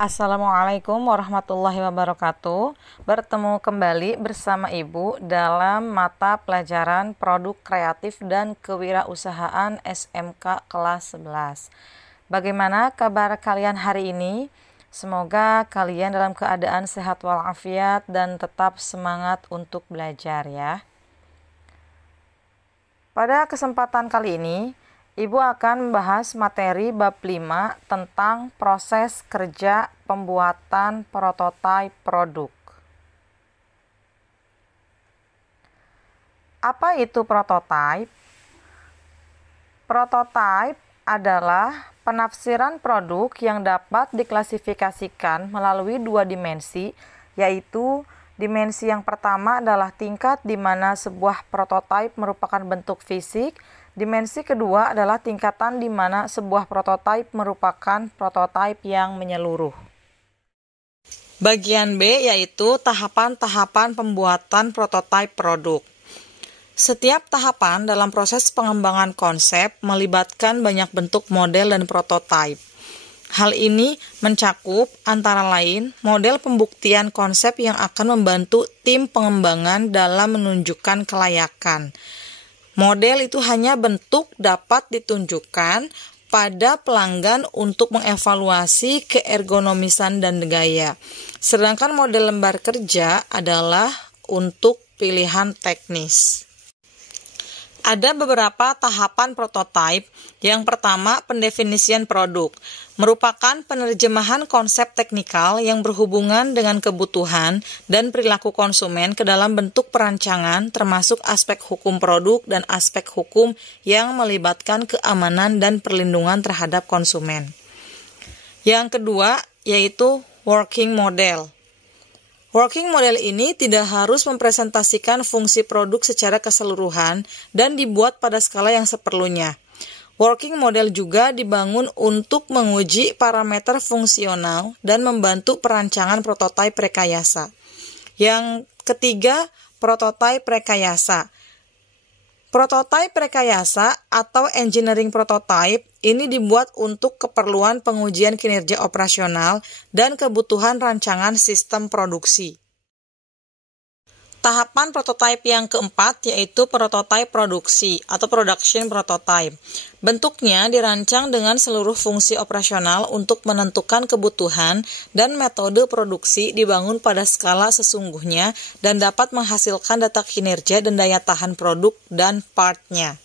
Assalamualaikum warahmatullahi wabarakatuh. Bertemu kembali bersama Ibu dalam mata pelajaran Produk Kreatif dan Kewirausahaan SMK kelas 11. Bagaimana kabar kalian hari ini? Semoga kalian dalam keadaan sehat walafiat dan tetap semangat untuk belajar ya. Pada kesempatan kali ini, Ibu akan membahas materi bab 5 tentang proses kerja pembuatan prototipe produk. Apa itu prototipe? Prototipe adalah penafsiran produk yang dapat diklasifikasikan melalui dua dimensi, yaitu dimensi yang pertama adalah tingkat di mana sebuah prototipe merupakan bentuk fisik. Dimensi kedua adalah tingkatan di mana sebuah prototipe merupakan prototipe yang menyeluruh. Bagian B yaitu tahapan-tahapan pembuatan prototipe produk. Setiap tahapan dalam proses pengembangan konsep melibatkan banyak bentuk model dan prototipe. Hal ini mencakup antara lain model pembuktian konsep yang akan membantu tim pengembangan dalam menunjukkan kelayakan. Model itu hanya bentuk dapat ditunjukkan pada pelanggan untuk mengevaluasi keergonomisan dan gaya. Sedangkan model lembar kerja adalah untuk pilihan teknis. Ada beberapa tahapan prototipe. Yang pertama, pendefinisian produk. Merupakan penerjemahan konsep teknikal yang berhubungan dengan kebutuhan dan perilaku konsumen ke dalam bentuk perancangan termasuk aspek hukum produk dan aspek hukum yang melibatkan keamanan dan perlindungan terhadap konsumen. Yang kedua, yaitu working model. Working model ini tidak harus mempresentasikan fungsi produk secara keseluruhan dan dibuat pada skala yang seperlunya. Working model juga dibangun untuk menguji parameter fungsional dan membantu perancangan prototipe rekayasa. Yang ketiga, prototipe rekayasa. Prototipe rekayasa atau engineering prototype ini dibuat untuk keperluan pengujian kinerja operasional dan kebutuhan rancangan sistem produksi. Tahapan prototipe yang keempat yaitu prototipe produksi atau production prototype. Bentuknya dirancang dengan seluruh fungsi operasional untuk menentukan kebutuhan dan metode produksi dibangun pada skala sesungguhnya dan dapat menghasilkan data kinerja dan daya tahan produk dan partnya.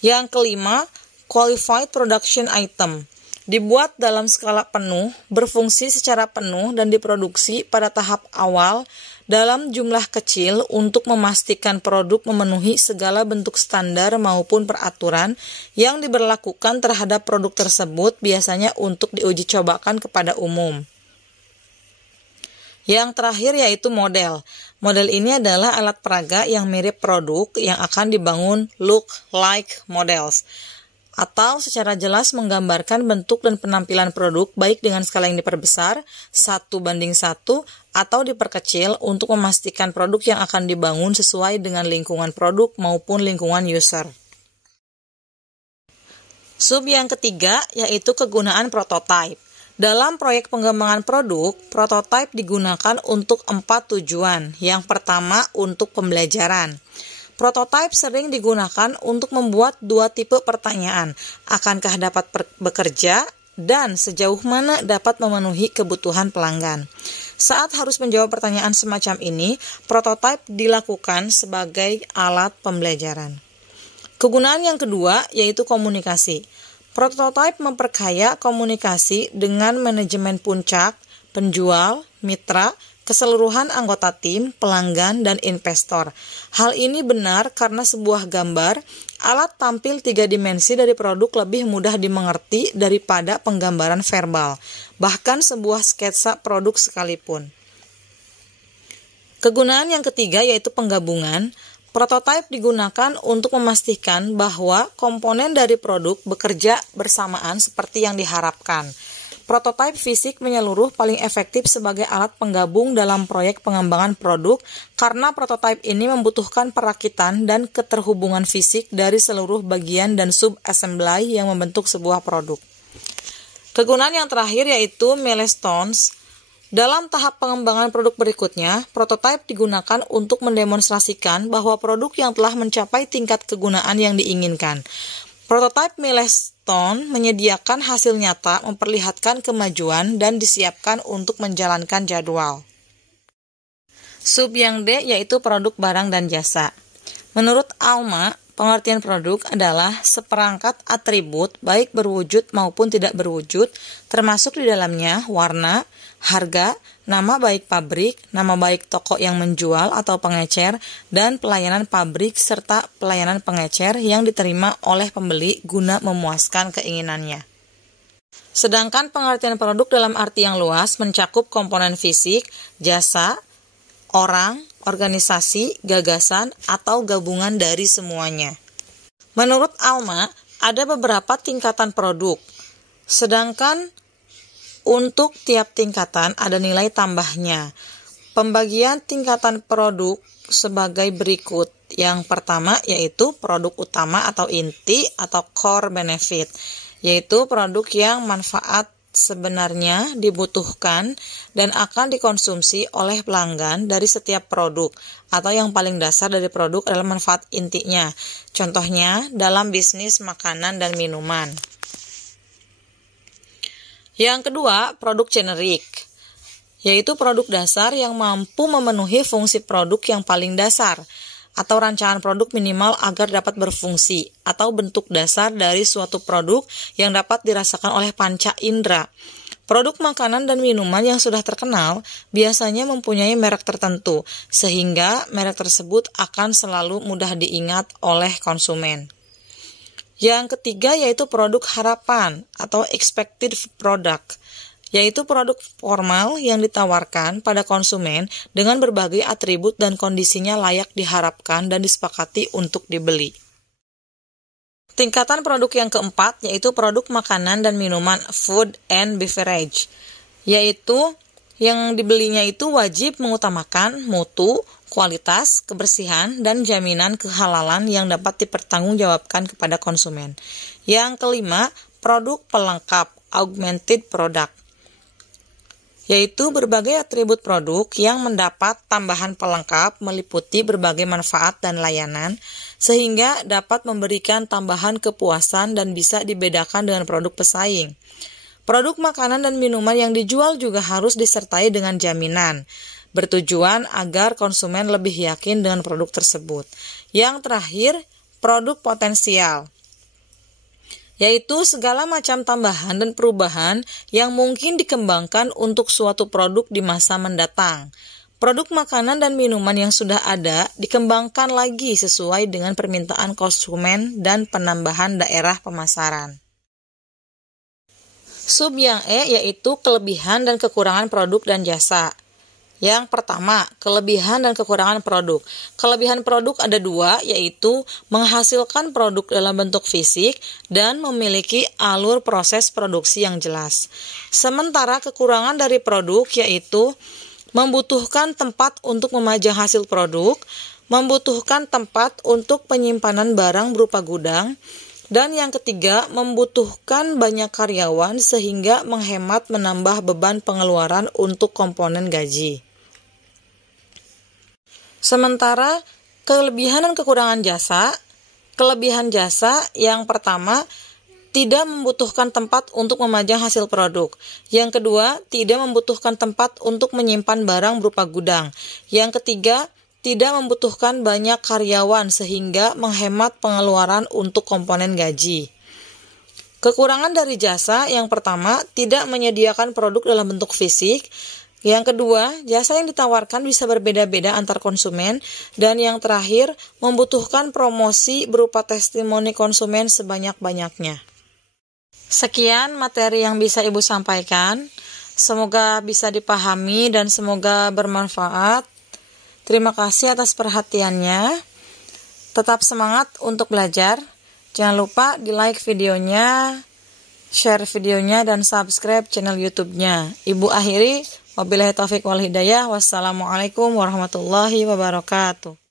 Yang kelima, qualified production item. Dibuat dalam skala penuh, berfungsi secara penuh dan diproduksi pada tahap awal dalam jumlah kecil untuk memastikan produk memenuhi segala bentuk standar maupun peraturan yang diberlakukan terhadap produk tersebut biasanya untuk diuji cobakan kepada umum. Yang terakhir yaitu model. Model ini adalah alat peraga yang mirip produk yang akan dibangun look-like models, atau secara jelas menggambarkan bentuk dan penampilan produk baik dengan skala yang diperbesar 1:1 atau diperkecil untuk memastikan produk yang akan dibangun sesuai dengan lingkungan produk maupun lingkungan user. Sub yang ketiga yaitu kegunaan prototipe. Dalam proyek pengembangan produk, prototipe digunakan untuk 4 tujuan. Yang pertama untuk pembelajaran. Prototipe sering digunakan untuk membuat 2 tipe pertanyaan, akankah dapat bekerja dan sejauh mana dapat memenuhi kebutuhan pelanggan. Saat harus menjawab pertanyaan semacam ini, prototipe dilakukan sebagai alat pembelajaran. Kegunaan yang kedua yaitu komunikasi. Prototipe memperkaya komunikasi dengan manajemen puncak, penjual, mitra, keseluruhan anggota tim, pelanggan, dan investor. Hal ini benar karena sebuah gambar, alat tampil 3 dimensi dari produk lebih mudah dimengerti daripada penggambaran verbal, bahkan sebuah sketsa produk sekalipun. Kegunaan yang ketiga yaitu penggabungan. Prototipe digunakan untuk memastikan bahwa komponen dari produk bekerja bersamaan seperti yang diharapkan. Prototipe fisik menyeluruh paling efektif sebagai alat penggabung dalam proyek pengembangan produk karena prototipe ini membutuhkan perakitan dan keterhubungan fisik dari seluruh bagian dan sub-assembly yang membentuk sebuah produk. Kegunaan yang terakhir yaitu milestones. Dalam tahap pengembangan produk berikutnya, prototipe digunakan untuk mendemonstrasikan bahwa produk yang telah mencapai tingkat kegunaan yang diinginkan. Prototipe milestone menyediakan hasil nyata, memperlihatkan kemajuan, dan disiapkan untuk menjalankan jadwal. Sub yang D yaitu produk barang dan jasa. Menurut Alma, pengertian produk adalah seperangkat atribut baik berwujud maupun tidak berwujud, termasuk di dalamnya warna, harga, nama baik pabrik, nama baik toko yang menjual atau pengecer, dan pelayanan pabrik serta pelayanan pengecer yang diterima oleh pembeli guna memuaskan keinginannya. Sedangkan pengertian produk dalam arti yang luas mencakup komponen fisik, jasa, orang, organisasi, gagasan, atau gabungan dari semuanya. Menurut Alma, ada beberapa tingkatan produk, sedangkan untuk tiap tingkatan ada nilai tambahnya. Pembagian tingkatan produk sebagai berikut. Yang pertama yaitu produk utama atau inti atau core benefit, yaitu produk yang manfaat sebenarnya dibutuhkan dan akan dikonsumsi oleh pelanggan dari setiap produk, atau yang paling dasar dari produk adalah manfaat intinya. Contohnya dalam bisnis makanan dan minuman. Yang kedua, produk generik, yaitu produk dasar yang mampu memenuhi fungsi produk yang paling dasar, atau rancangan produk minimal agar dapat berfungsi, atau bentuk dasar dari suatu produk yang dapat dirasakan oleh panca indera. Produk makanan dan minuman yang sudah terkenal biasanya mempunyai merek tertentu, sehingga merek tersebut akan selalu mudah diingat oleh konsumen. Yang ketiga yaitu produk harapan atau expected product, yaitu produk formal yang ditawarkan pada konsumen dengan berbagai atribut dan kondisinya layak diharapkan dan disepakati untuk dibeli. Tingkatan produk yang keempat yaitu produk makanan dan minuman food and beverage, yaitu yang dibelinya itu wajib mengutamakan mutu, kualitas, kebersihan, dan jaminan kehalalan yang dapat dipertanggungjawabkan kepada konsumen. Yang kelima, produk pelengkap augmented product, yaitu berbagai atribut produk yang mendapat tambahan pelengkap meliputi berbagai manfaat dan layanan, sehingga dapat memberikan tambahan kepuasan dan bisa dibedakan dengan produk pesaing. Produk makanan dan minuman yang dijual juga harus disertai dengan jaminan, bertujuan agar konsumen lebih yakin dengan produk tersebut. Yang terakhir, produk potensial, yaitu segala macam tambahan dan perubahan yang mungkin dikembangkan untuk suatu produk di masa mendatang. Produk makanan dan minuman yang sudah ada dikembangkan lagi sesuai dengan permintaan konsumen dan penambahan daerah pemasaran. Sub yang E yaitu kelebihan dan kekurangan produk dan jasa. Yang pertama, kelebihan dan kekurangan produk. Kelebihan produk ada dua, yaitu menghasilkan produk dalam bentuk fisik dan memiliki alur proses produksi yang jelas. Sementara kekurangan dari produk yaitu membutuhkan tempat untuk memajang hasil produk, membutuhkan tempat untuk penyimpanan barang berupa gudang, dan yang ketiga, membutuhkan banyak karyawan sehingga menghemat menambah beban pengeluaran untuk komponen gaji. Sementara kelebihan dan kekurangan jasa, kelebihan jasa yang pertama, tidak membutuhkan tempat untuk memajang hasil produk. Yang kedua, tidak membutuhkan tempat untuk menyimpan barang berupa gudang. Yang ketiga, tidak membutuhkan banyak karyawan sehingga menghemat pengeluaran untuk komponen gaji. Kekurangan dari jasa yang pertama, tidak menyediakan produk dalam bentuk fisik. Yang kedua, jasa yang ditawarkan bisa berbeda-beda antar konsumen. Dan yang terakhir, membutuhkan promosi berupa testimoni konsumen sebanyak-banyaknya. Sekian materi yang bisa Ibu sampaikan. Semoga bisa dipahami dan semoga bermanfaat. Terima kasih atas perhatiannya. Tetap semangat untuk belajar. Jangan lupa di-like videonya, share videonya, dan subscribe channel YouTube-nya. Ibu akhiri, wabillahi taufiq wal hidayah. Wassalamualaikum warahmatullahi wabarakatuh.